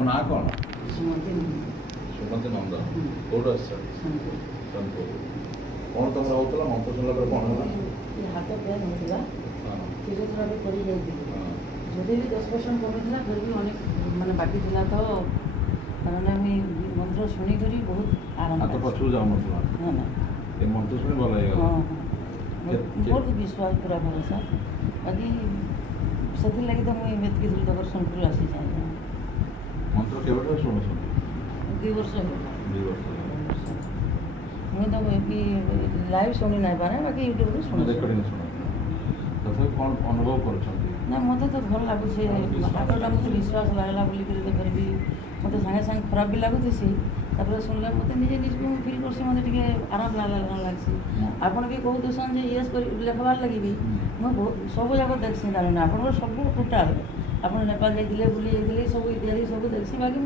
तुम ना कौन सुमति सुमति नंद कौट आस कौन तुम रोला मंत्र शुणला कौन है हाथ पेन होता फिजियोथेरापी कर जो भी 10% कमी फिर भी अनेक मानने बाकी था तो मैंने मंत्र शुणिक बहुत आराम हाथ पछू जाऊन ना ये मंत्र शुणी भल हाँ बहुत विश्वास पूरा भरोसा बाकी से लगी तो मुझे एतक दूर तक सोनपुर आसी जाए मंत्र केवल शुणु 2 वर्ष हो 2 वर्ष मुझे तो लाइव शुणी ना पारे बाकी यूट्यूब शुणी रेकर्डिंग शुण तथा कौन अनुभव कर ना मत तो भल लगुच आगटा मतलब विश्वास लगला बोलिक फिर भी मत सागे सागे खराब भी लगुसी शुणला मत निजे निजक फिल कर मत आराम लग्सी आपड़ भी कहून येस लिखबार लगे मुझे सब जाक देखसी तार आप सब टोटाल आप नेपाल जाइए बुली जाइए सब इत्यादि सब देखसी बाकी